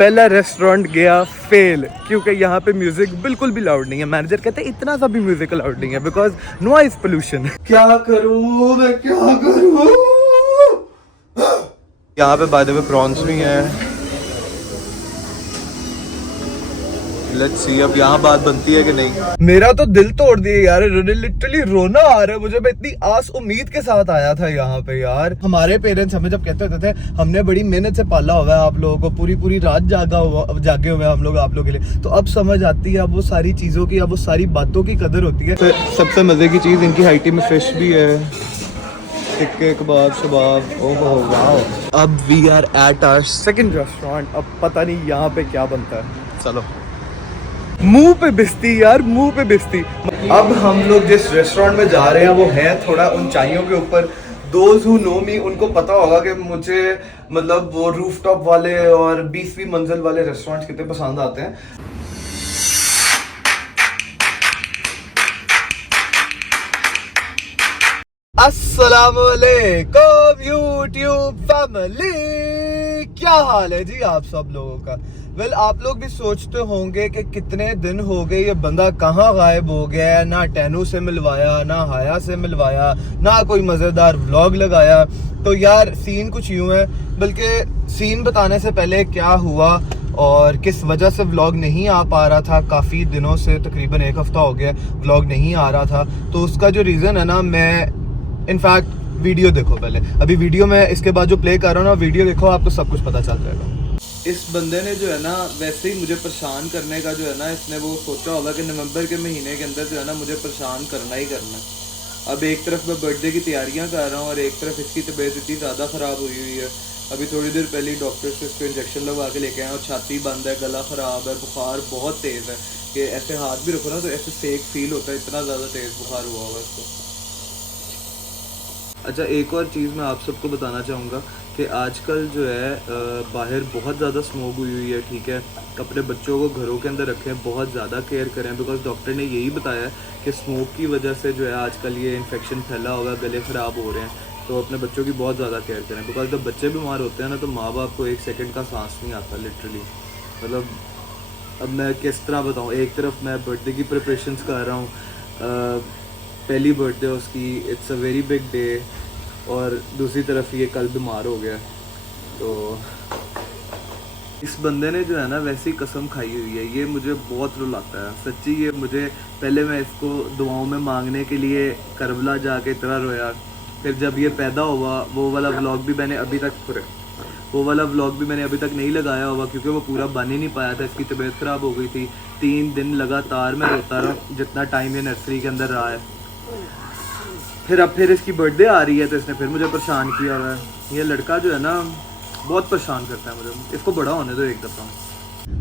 पहला रेस्टोरेंट गया फेल क्योंकि यहाँ पे म्यूजिक बिल्कुल भी लाउड नहीं है। मैनेजर कहते हैं इतना सा भी म्यूजिक लाउड नहीं है बिकॉज नॉइज पोल्यूशन। क्या करूँ मैं, क्या करूँ। यहाँ पे बाय द वे प्रॉन्स भी हैं। लेट्स सी अब यहाँ बात बनती है कि नहीं। मेरा तो दिल तोड़ दिया यार, लिटरली रोना आ रहा है मुझे। मैं इतनी आस उम्मीद के साथ आया था यहाँ पे यार। हमारे पेरेंट्स हमें जब कहते होते थे हमने बड़ी मेहनत से पाला हुआ है आप लोगों को, पूरी पूरी रात जागे हुए हैं हम लोग आप लोगों के लिए। तो अब समझ आती है अब वो सारी चीजों की, अब वो सारी बातों की कदर होती है। तो सबसे मजे की चीज इनकी हाइटी में फिश भी है, टिक्के कबाब शबाब। ओहो वाह। अब we are at our second restaurant. अब पता नहीं यहाँ पे क्या बनता है। चलो मुंह पे बिस्ती यार, मुंह पे बिस्ती। अब हम लोग जिस रेस्टोरेंट में जा रहे हैं वो है थोड़ा ऊंचाइयों के ऊपर। दोज हु नो मी उनको पता होगा कि मुझे मतलब वो रूफटॉप वाले और 20वीं मंजिल वाले रेस्टोरेंट कितने पसंद आते हैं। अस्सलामुअलैकुम यूट्यूब फैमिली, क्या हाल है जी आप सब लोगों का। वेल आप लोग भी सोचते होंगे कि कितने दिन हो गए ये बंदा कहाँ गायब हो गया है। ना टैनू से मिलवाया, ना हाया से मिलवाया, ना कोई मज़ेदार व्लॉग लगाया। तो यार सीन कुछ यूँ है, बल्कि सीन बताने से पहले क्या हुआ और किस वजह से व्लॉग नहीं आ पा रहा था। काफ़ी दिनों से तकरीबन 1 हफ्ता हो गया व्लॉग नहीं आ रहा था। तो उसका जो रीज़न है ना, मैं इनफैक्ट वीडियो देखो पहले, अभी वीडियो में इसके बाद जो प्ले कर रहा हूँ ना, वीडियो देखो आपको सब कुछ पता चल जाएगा। इस बंदे ने जो है ना वैसे ही मुझे परेशान करने का जो है ना, इसने वो सोचा होगा कि नवंबर के महीने के अंदर जो है ना मुझे परेशान करना ही करना है। अब एक तरफ मैं बर्थडे की तैयारियां कर रहा हूँ और एक तरफ इसकी तबीयत इतनी ज़्यादा ख़राब हुई है। अभी थोड़ी देर पहले डॉक्टर से इसको इंजेक्शन लगवा के लेके आए और छाती बंद है, गला ख़राब है, बुखार बहुत तेज़ है कि ऐसे हाथ भी रखो ना तो ऐसे सेक फील होता है, इतना ज़्यादा तेज़ बुखार हुआ होगा इसको। अच्छा एक और चीज़ मैं आप सबको बताना चाहूँगा कि आजकल जो है बाहर बहुत ज़्यादा स्मोक हुई है, ठीक है। अपने बच्चों को घरों के अंदर रखें, बहुत ज़्यादा केयर करें, बिकॉज डॉक्टर ने यही बताया है कि स्मोक की वजह से जो है आजकल ये इन्फेक्शन फैला होगा, गले ख़राब हो रहे हैं। तो अपने बच्चों की बहुत ज़्यादा केयर करें, बिकॉज जब बच्चे बीमार होते हैं ना तो माँ बाप को 1 सेकंड का सांस नहीं आता लिटरली। मतलब अब मैं किस तरह बताऊँ, एक तरफ मैं बर्थडे की प्रिपरेशंस कर रहा हूँ, पहली बर्थडे उसकी, it's a very big day, और दूसरी तरफ ये कल बीमार हो गया। तो इस बंदे ने जो है ना वैसी कसम खाई हुई है, ये मुझे बहुत रुलाता है सच्ची। ये मुझे पहले मैं इसको दुआओं में मांगने के लिए करबला जाके इतना रोया, फिर जब ये पैदा हुआ वो वाला व्लॉग भी मैंने अभी तक नहीं लगाया होगा क्योंकि वो पूरा बन ही नहीं पाया था। इसकी तबीयत ख़राब हो गई थी, 3 दिन लगातार मैं रोता रहा जितना टाइम ये नर्सरी के अंदर रहा है। फिर इसकी बर्थडे आ रही है तो इसने फिर मुझे परेशान किया हुआ है। ये लड़का जो है ना बहुत परेशान करता है मुझे, इसको बड़ा होने दो एक दफ़ा।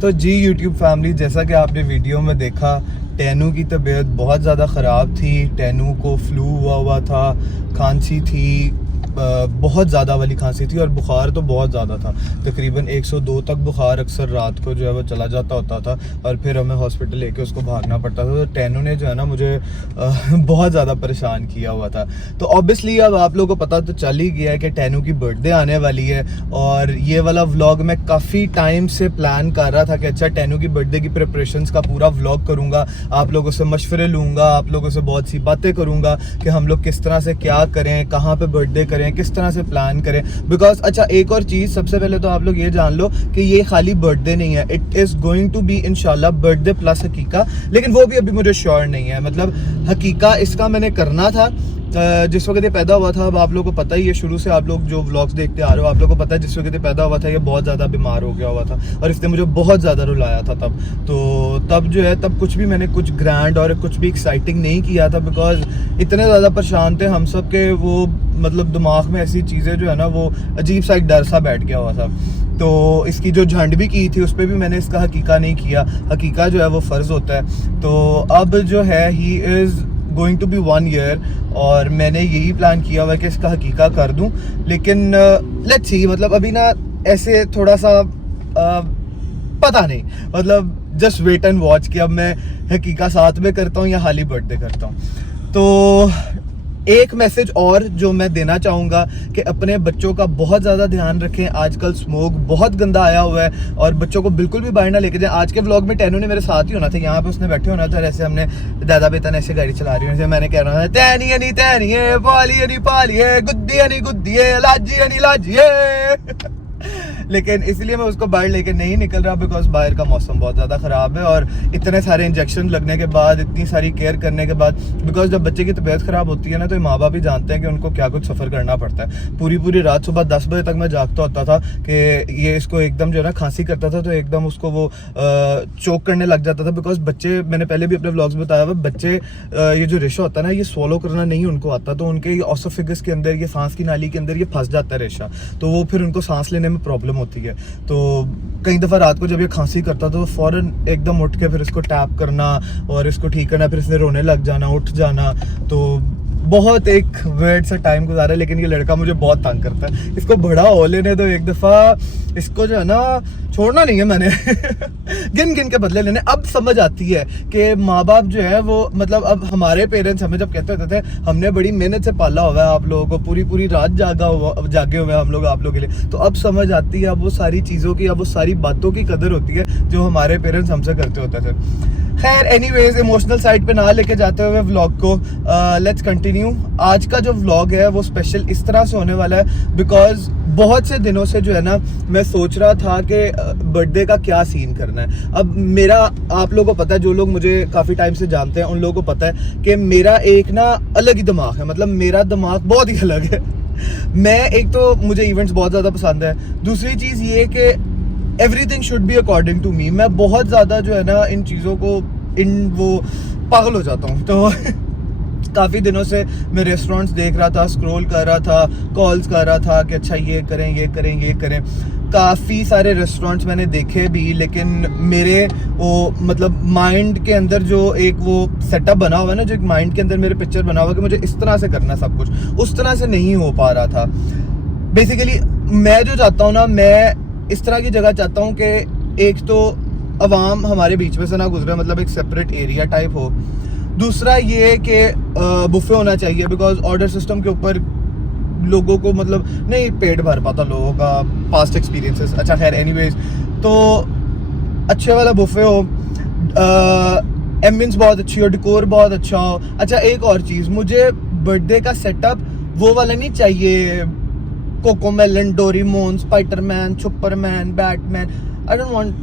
तो जी यूट्यूब फैमिली, जैसा कि आपने वीडियो में देखा, टैनू की तबीयत बहुत ज़्यादा ख़राब थी। टैनू को फ्लू हुआ था, खांसी थी, बहुत ज़्यादा वाली खांसी थी और बुखार तो बहुत ज़्यादा था। तकरीबन 102 तक बुखार अक्सर रात को जो है वो चला जाता होता था और फिर हमें हॉस्पिटल लेके उसको भागना पड़ता था। तो टैनू ने जो है ना मुझे बहुत ज़्यादा परेशान किया हुआ था। तो ऑब्वियसली अब आप लोगों को पता तो चल ही गया है कि टैनू की बर्थडे आने वाली है और ये वाला व्लॉग मैं काफ़ी टाइम से प्लान कर रहा था कि अच्छा टैनू की बर्थडे की प्रिपरेशंस का पूरा व्लॉग करूँगा, आप लोगों से मशवरे लूँगा, आप लोगों से बहुत सी बातें करूँगा कि हम लोग किस तरह से क्या करें, कहाँ पर बर्थडे करें, किस तरह से प्लान करें। बिकॉज अच्छा एक और चीज़, सबसे पहले तो आप लोग ये जान लो कि ये खाली बर्थडे नहीं है, it is going to be इंशाल्लाह बर्थडे प्लस हकीका। लेकिन वो भी अभी मुझे श्योर नहीं है, मतलब हकीका इसका मैंने करना था जिस वक्त ये पैदा हुआ था। अब आप लोगों को पता ही है, शुरू से आप लोग जो व्लॉग्स देखते आ रहे हो आप लोगों को पता है जिस वक्त ये पैदा हुआ था ये बहुत ज़्यादा बीमार हो गया हुआ था और इसने मुझे बहुत ज़्यादा रुलाया था तब। तो तब जो है तब कुछ भी मैंने कुछ ग्रैंड और कुछ भी एक्साइटिंग नहीं किया था, बिकॉज इतने ज़्यादा परेशान थे हम सब के, वो मतलब दिमाग में ऐसी चीज़ें जो है ना वो अजीब सा एक डर सा बैठ गया हुआ था। तो इसकी जो झंड भी की थी उस पर भी मैंने इसका हकीका नहीं किया, हकीका जो है वो फ़र्ज़ होता है। तो अब जो है he is going to be 1 year और मैंने यही प्लान किया हुआ है कि इसका हकीका कर दूं। लेकिन लेट्स सी, मतलब अभी ना ऐसे थोड़ा सा पता नहीं, मतलब जस्ट वेट एंड वॉच कि अब मैं हकीका साथ में करता हूँ या हाली बर्थडे करता हूँ। तो एक मैसेज और जो मैं देना चाहूँगा कि अपने बच्चों का बहुत ज़्यादा ध्यान रखें। आजकल स्मोक बहुत गंदा आया हुआ है और बच्चों को बिल्कुल भी बाहर ना लेके जाए। आज के व्लॉग में टैनू ने मेरे साथ ही होना था, यहाँ पे उसने बैठे होना था, ऐसे हमने दादा बेटा ने ऐसे गाड़ी चला रही है, मैंने कह रहा था तैनी नहीं तैनी है, पाली नहीं पाली है, गुद्दी नहीं गुद्दी है, लाजी नहीं लाजी है। लेकिन इसलिए मैं उसको बाहर लेके नहीं निकल रहा बिकॉज बाहर का मौसम बहुत ज़्यादा ख़राब है और इतने सारे इंजेक्शन लगने के बाद, इतनी सारी केयर करने के बाद, बिकॉज जब बच्चे की तबीयत ख़राब होती है ना तो माँ बाप भी जानते हैं कि उनको क्या कुछ सफ़र करना पड़ता है। पूरी रात सुबह 10 बजे तक मैं जागता होता था कि ये इसको एकदम जो है ना खांसी करता था तो एकदम उसको वो चोक करने लग जाता था। बिकॉज बच्चे, मैंने पहले भी अपने व्लॉग्स में बताया हुआ, बच्चे ये जो रेशा होता है ना ये स्वॉलो करना नहीं उनको आता, तो उनके ऑसोफेगस के अंदर, ये सांस की नाली के अंदर ये फंस जाता है रेशा, तो वो फिर उनको सांस लेने में प्रॉब्लम होती है। तो कई दफ़ा रात को जब ये खांसी करता तो फौरन एकदम उठ के फिर इसको टैप करना और इसको ठीक करना, फिर इसने रोने लग जाना, उठ जाना, तो बहुत एक वेट सा टाइम गुजारा। लेकिन ये लड़का मुझे बहुत तंग करता है, इसको बड़ा हो लेने दो एक दफ़ा, इसको जो है ना छोड़ना नहीं है मैंने। गिन गिन के बदले लेने। अब समझ आती है कि माँ बाप जो है वो, मतलब अब हमारे पेरेंट्स हमें जब कहते होते थे हमने बड़ी मेहनत से पाला हुआ है आप लोगों को, पूरी रात जागे हुए हैं हम लोग आप लोगों के लिए, तो अब समझ आती है, अब वो सारी चीज़ों की, अब वो सारी बातों की कदर होती है जो हमारे पेरेंट्स हमसे करते होते थे। खैर एनीवेज, इमोशनल साइड पे ना लेके जाते हुए व्लॉग को लेट्स कंटिन्यू। आज का जो व्लॉग है वो स्पेशल इस तरह से होने वाला है बिकॉज बहुत से दिनों से जो है ना मैं सोच रहा था कि बर्थडे का क्या सीन करना है। अब मेरा, आप लोगों को पता है, जो लोग मुझे काफ़ी टाइम से जानते हैं उन लोगों को पता है कि मेरा एक ना अलग ही दिमाग है, मतलब मेरा दिमाग बहुत ही अलग है। मैं, एक तो मुझे इवेंट्स बहुत ज़्यादा पसंद है, दूसरी चीज़ ये कि everything should be according to me. मैं बहुत ज़्यादा जो है ना इन चीज़ों को, वो पागल हो जाता हूँ। तो काफ़ी दिनों से मैं रेस्टोरेंट्स देख रहा था, स्क्रॉल कर रहा था, कॉल्स कर रहा था कि अच्छा ये करें ये करें ये करें। काफ़ी सारे रेस्टोरेंट्स मैंने देखे भी, लेकिन मेरे वो मतलब माइंड के अंदर जो एक वो सेटअप बना हुआ है ना, जो एक माइंड के अंदर मेरे पिक्चर बना हुआ है कि मुझे इस तरह से करना सब कुछ, उस तरह से नहीं हो पा रहा था। बेसिकली मैं जो चाहता हूँ ना, मैं इस तरह की जगह चाहता हूँ कि एक तो अवाम हमारे बीच में से ना गुजरे, मतलब एक सेपरेट एरिया टाइप हो। दूसरा ये कि बुफे होना चाहिए बिकॉज ऑर्डर सिस्टम के ऊपर लोगों को मतलब नहीं पेट भर पाता लोगों का, पास्ट एक्सपीरियंसेस। अच्छा खैर एनीवेज, तो अच्छे वाला बुफे हो, एम्बियंस बहुत अच्छी हो, डेकोर बहुत अच्छा हो। अच्छा एक और चीज़, मुझे बर्थडे का सेटअप वो वाला नहीं चाहिए, Cocomelon, Doraemon, Spiderman, Superman, Batman. I don't want,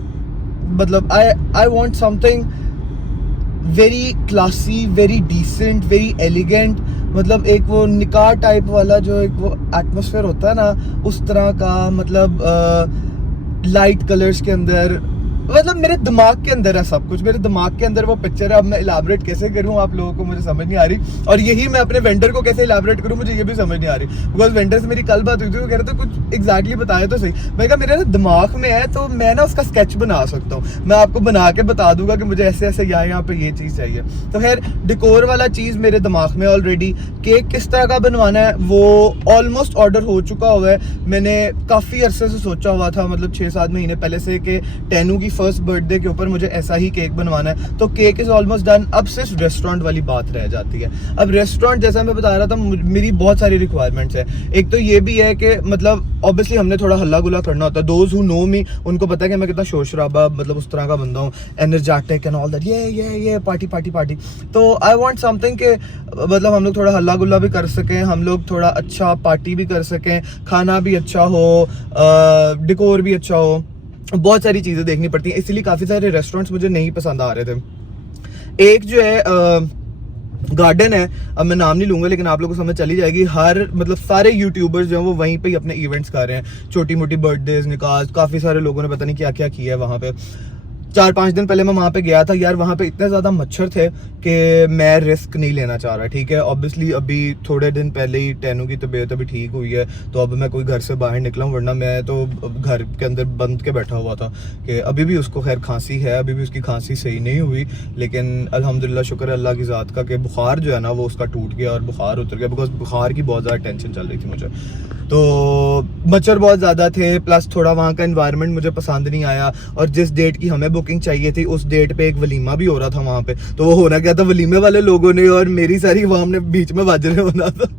मतलब I want something very classy, very decent, very elegant, मतलब एक वो निकाह टाइप वाला जो एक वो एटमॉस्फेयर होता है ना उस तरह का, मतलब लाइट कलर्स के अंदर, मतलब मेरे दिमाग के अंदर है सब कुछ, मेरे दिमाग के अंदर वो पिक्चर है। अब मैं इलाबरेट कैसे करूं आप लोगों को मुझे समझ नहीं आ रही, और यही मैं अपने वेंडर को कैसे इलाबरेट करूं मुझे ये भी समझ नहीं आ रही। बिकॉज वेंडर से मेरी कल बात हुई थी, वो कह रहे थे कुछ एग्जैक्टली बताया तो सही। मैं कहा मेरे ना दिमाग में है तो मैं ना उसका स्केच बना सकता हूँ, मैं आपको बना के बता दूंगा कि मुझे ऐसे ऐसे यहाँ पे ये चीज़ चाहिए। तो खैर डेकोर वाला चीज़ मेरे दिमाग में ऑलरेडी। केक किस तरह का बनवाना है वो ऑलमोस्ट ऑर्डर हो चुका हुआ है। मैंने काफ़ी अरसे से सोचा हुआ था, मतलब 6-7 महीने पहले से, कि टैनू की फर्स्ट बर्थडे के ऊपर मुझे ऐसा ही केक बनवाना है। तो केक इज ऑलमोस्ट डन, अब सिर्फ रेस्टोरेंट वाली बात रह जाती है। अब रेस्टोरेंट, जैसा मैं बता रहा था, मेरी बहुत सारी रिक्वायरमेंट्स है। एक तो ये भी है कि मतलब ऑब्वियसली हमने थोड़ा हल्ला गुल्ला करना होता है। दोज हु नो मी उनको पता है कि मैं कितना शोर शराबा, मतलब उस तरह का बंदा हूँ, एनर्जेटिक एंड ऑल दैट, ये पार्टी पार्टी पार्टी। तो आई वांट समथिंग के मतलब हम लोग थोड़ा हल्ला गुल्ला भी कर सकें, हम लोग थोड़ा अच्छा पार्टी भी कर सकें, खाना भी अच्छा हो, डेकोर भी अच्छा हो, बहुत सारी चीज़ें देखनी पड़ती हैं। इसलिए काफ़ी सारे रेस्टोरेंट्स मुझे नहीं पसंद आ रहे थे। एक जो है गार्डन है, अब मैं नाम नहीं लूंगा लेकिन आप लोगों को समझ चली जाएगी। हर मतलब सारे यूट्यूबर्स जो हैं वो वहीं पे ही अपने इवेंट्स कर रहे हैं, छोटी मोटी बर्थडेज, निकाह, काफ़ी सारे लोगों ने पता नहीं क्या क्या किया है वहाँ पे। 4-5 दिन पहले मैं वहाँ पे गया था यार, वहाँ पे इतने ज़्यादा मच्छर थे कि मैं रिस्क नहीं लेना चाह रहा। ठीक है, ऑब्वियसली अभी थोड़े दिन पहले ही टैनू की तबीयत अभी ठीक हुई है, तो अब मैं कोई घर से बाहर निकला हूँ, वरना मैं तो घर के अंदर बंद के बैठा हुआ था। कि अभी भी उसको खैर खांसी है, अभी भी उसकी खांसी सही नहीं हुई, लेकिन अल्हम्दुलिल्लाह शुक्र है अल्लाह की ज़ात का कि बुखार जो है ना वो उसका टूट गया और बुखार उतर गया। बिकॉज बुखार की बहुत ज़्यादा टेंशन चल रही थी मुझे। तो मच्छर बहुत ज़्यादा थे, प्लस थोड़ा वहाँ का एनवायरनमेंट मुझे पसंद नहीं आया, और जिस डेट की हमें बुकिंग चाहिए थी उस डेट पे एक वलीमा भी हो रहा था वहाँ पे। तो वो होना क्या था, वलीमे वाले लोगों ने और मेरी सारी अवाम ने बीच में बाजरे होना था।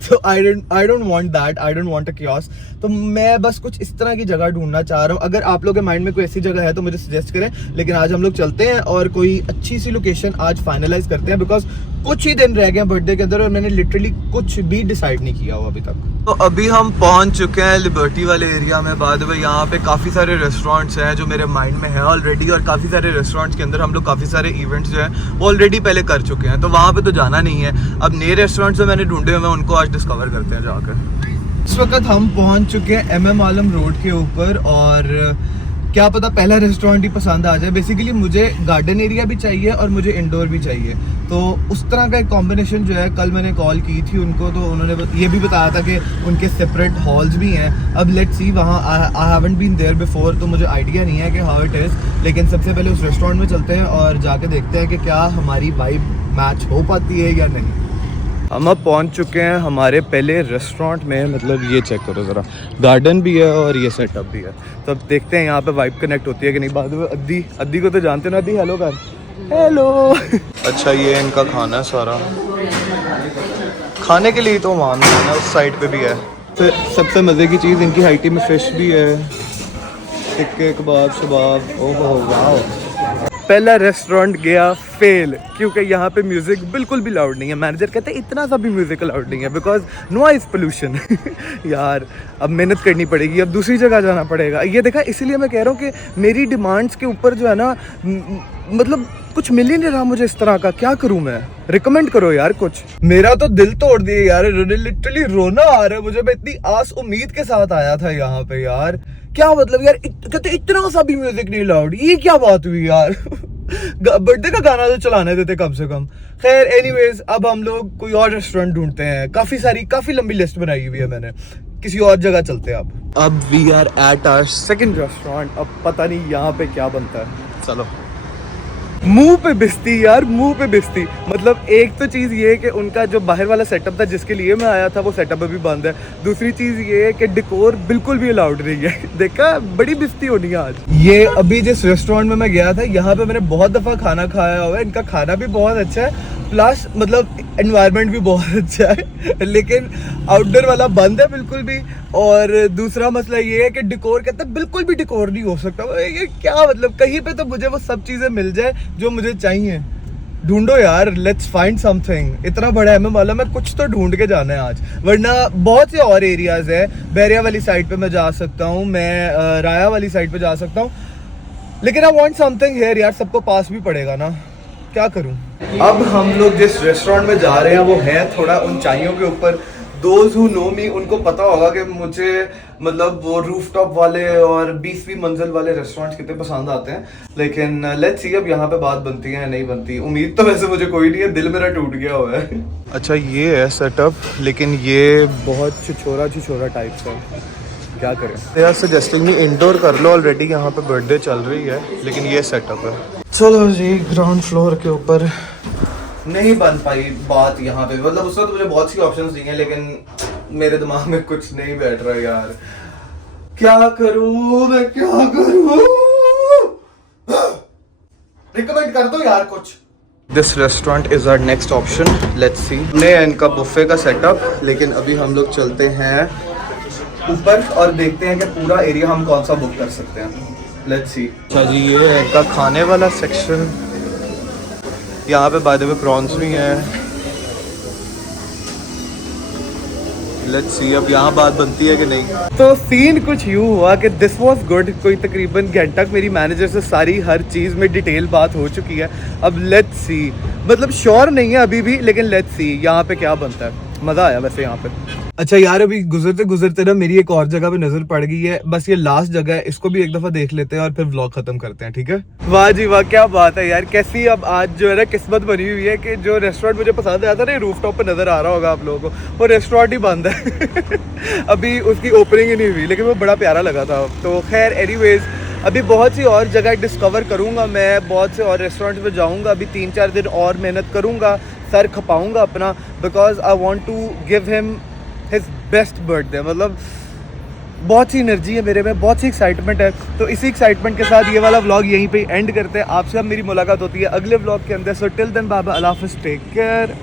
तो आई don't want that, I don't want a kiosk. तो मैं बस कुछ इस तरह की जगह ढूंढना चाह रहा हूँ। अगर आप लोगों के माइंड में कोई ऐसी जगह है तो मुझे सजेस्ट करें, लेकिन आज हम लोग चलते हैं और कोई अच्छी सी लोकेशन आज फाइनलाइज करते हैं, बिकॉज कुछ ही दिन रह गए हैं बर्थडे के अंदर और मैंने लिटरली कुछ भी डिसाइड नहीं किया हुआ अभी तक। तो अभी हम पहुंच चुके हैं लिबर्टी वाले एरिया में। बाद में यहाँ पे काफ़ी सारे रेस्टोरेंट्स हैं जो मेरे माइंड में है ऑलरेडी, और काफ़ी सारे रेस्टोरेंट्स के अंदर हम लोग काफ़ी सारे इवेंट्स जो हैं वो ऑलरेडी पहले कर चुके हैं, तो वहाँ पे तो जाना नहीं है। अब नए रेस्टोरेंट्स जो मैंने ढूंढे हुए हैं उनको आज डिस्कवर करते हैं जाकर। इस वक्त हम पहुँच चुके हैं MM आलम रोड के ऊपर, और क्या पता पहला रेस्टोरेंट ही पसंद आ जाए। बेसिकली मुझे गार्डन एरिया भी चाहिए और मुझे इंडोर भी चाहिए, तो उस तरह का एक कॉम्बिनेशन जो है। कल मैंने कॉल की थी उनको, तो उन्होंने ये भी बताया था कि उनके सेपरेट हॉल्स भी हैं। अब लेट्स सी, वहाँ I haven't been there before, तो मुझे आइडिया नहीं है कि हाउ इट इज़। लेकिन सबसे पहले उस रेस्टोरेंट में चलते हैं और जाके देखते हैं कि क्या हमारी वाइब मैच हो पाती है या नहीं। हम अब पहुंच चुके हैं हमारे पहले रेस्टोरेंट में। मतलब ये चेक करो ज़रा, गार्डन भी है और ये सेटअप भी है। तो अब देखते हैं यहाँ पे वाइब कनेक्ट होती है कि नहीं। बाद में अद्दी को तो जानते ना, अद्दी हेलो कर, हेलो। अच्छा ये इनका खाना है सारा, खाने के लिए तो मान है ना, उस साइड पे भी है। तो सबसे मज़े की चीज़ इनकी हाइटी में फ़िश भी है, टिक्के कबाब शबाब। ओहो वाह। पहला रेस्टोरेंट गया फेल, क्योंकि यहाँ पे म्यूज़िक बिल्कुल भी लाउड नहीं है। मैनेजर कहते हैं इतना सा भी म्यूज़िक लाउड नहीं है बिकॉज नॉइज़ पोल्यूशन। यार अब मेहनत करनी पड़ेगी, अब दूसरी जगह जाना पड़ेगा। ये देखा, इसीलिए मैं कह रहा हूँ कि मेरी डिमांड्स के ऊपर जो है ना, मतलब कुछ मिल ही नहीं रहा मुझे इस तरह का। क्या करूँ मैं, रिकमेंड करो यार कुछ। मेरा तो दिल तोड़ दिया यार, लिटरली रोना आ रहा है मुझे। मैं इतनी आस उम्मीद के साथ आया था यहाँ पे यार। क्या मतलब यार, कहते इतना सा भी म्यूजिक नहीं लाउड, ये क्या बात हुई यार। बर्थडे का गाना तो चलाने देते कम से कम। खैर एनीवेज, अब हम लोग कोई और रेस्टोरेंट ढूंढते हैं। काफी लंबी लिस्ट बनाई हुई है मैंने, किसी और जगह चलते हैं अब we are at our second restaurant. अब पता नहीं यहाँ पे क्या बनता है, चलो। मुंह पे बिस्ती यार, मुंह पे बिस्ती। मतलब एक तो चीज़ ये है कि उनका जो बाहर वाला सेटअप था जिसके लिए मैं आया था वो सेटअप अभी बंद है। दूसरी चीज़ ये है कि डेकोर बिल्कुल भी अलाउड नहीं है। देखा, बड़ी बिस्ती होनी है आज। ये अभी जिस रेस्टोरेंट में मैं गया था, यहाँ पे मैंने बहुत दफ़ा खाना खाया हुआ है। इनका खाना भी बहुत अच्छा है, प्लस मतलब एनवायरनमेंट भी बहुत अच्छा है। लेकिन आउटडोर वाला बंद है बिल्कुल भी। और दूसरा मसला ये है कि डेकोर कहते हैं बिल्कुल भी डेकोर नहीं हो सकता। ये क्या मतलब, कहीं पे तो मुझे वो सब चीज़ें मिल जाए जो मुझे चाहिए। ढूंढो यार, लेट्स फाइंड समथिंग। इतना बड़ा है मालूम है, कुछ तो ढूंढ के जाना है आज, वरना बहुत से और एरियाज है। बैरिया वाली साइड पे मैं जा सकता हूँ, मैं राया वाली साइड पे जा सकता हूँ, लेकिन आई वांट समथिंग हियर यार। सबको पास भी पड़ेगा ना, क्या करूँ। अब हम लोग जिस रेस्टोरेंट में जा रहे हैं वो है थोड़ा ऊंचाइयों के ऊपर। दोज हु नो मी उनको पता होगा कि मुझे मतलब वो रूफटॉप वाले और 20वीं मंजिल वाले रेस्टोरेंट्स कितने पसंद आते हैं। लेकिन लेट्स सी अब यहाँ पे बात बनती है या नहीं बनती। उम्मीद तो वैसे मुझे कोई नहीं है, दिल मेरा टूट गया हुआ है। अच्छा ये है सेटअप, लेकिन ये बहुत छिछोरा टाइप का, क्या करें। यार सजेस्टिंग नहीं, इंडोर कर लो, ऑलरेडी यहाँ पे बर्थडे चल रही है, लेकिन ये सेटअप है। चलो जी, ग्राउंड फ्लोर के ऊपर नहीं बन पाई बात यहाँ पे। मतलब उसमें तो मुझे बहुत सी ऑप्शंस दी हैं, लेकिन मेरे दिमाग में कुछ नहीं बैठ रहा यार। क्या करूँ मैं, क्या करूँ। रिकमेंड कर दो यार कुछ। This restaurant is our next option, let's see. हमने इनका बुफे का सेटअप, लेकिन अभी हम लोग चलते हैं ऊपर और देखते हैं कि पूरा एरिया हम कौन सा बुक कर सकते हैं। Let's see. अच्छा जी, ये है इनका खाने वाला सेक्शन। यहाँ पे बाय द वे प्रॉन्स भी हैं। लेट्स सी अब यहाँ बात बनती है कि नहीं। तो सीन कुछ यूँ हुआ कि दिस वाज गुड। कोई तकरीबन घंटा मेरी मैनेजर से सारी हर चीज़ में डिटेल बात हो चुकी है। अब लेट्स सी, मतलब श्योर नहीं है अभी भी, लेकिन लेट्स सी यहाँ पे क्या बनता है। मज़ा आया वैसे यहाँ पे। अच्छा यार, अभी गुजरते गुजरते ना मेरी एक और जगह पे नजर पड़ गई है। बस ये लास्ट जगह है, इसको भी एक दफा देख लेते हैं और फिर व्लॉग खत्म करते हैं, ठीक है। वाह जी वाह, क्या बात है यार। कैसी अब आज जो है ना किस्मत बनी हुई है कि जो रेस्टोरेंट मुझे पसंद आया था ना, रूफटॉप पे नजर आ रहा होगा आप लोगों को, वो रेस्टोरेंट ही बंद है। अभी उसकी ओपनिंग ही नहीं हुई, लेकिन वो बड़ा प्यारा लगा था। तो खैर एनीवेज, अभी बहुत सी और जगह डिस्कवर करूँगा मैं, बहुत से और रेस्टोरेंट में जाऊँगा। अभी 3-4 दिन और मेहनत करूँगा, सर खपाऊँगा अपना, because I want to give him his best birthday. मतलब बहुत सी एनर्जी है मेरे में, बहुत सी एक्साइटमेंट है। तो इसी एक्साइटमेंट के साथ ये वाला व्लॉग यहीं पे एंड करते हैं। आपसे अब मेरी मुलाकात होती है अगले व्लॉग के अंदर। सो टिल देन बाबा, अल्लाह हाफिज़, टेक केयर।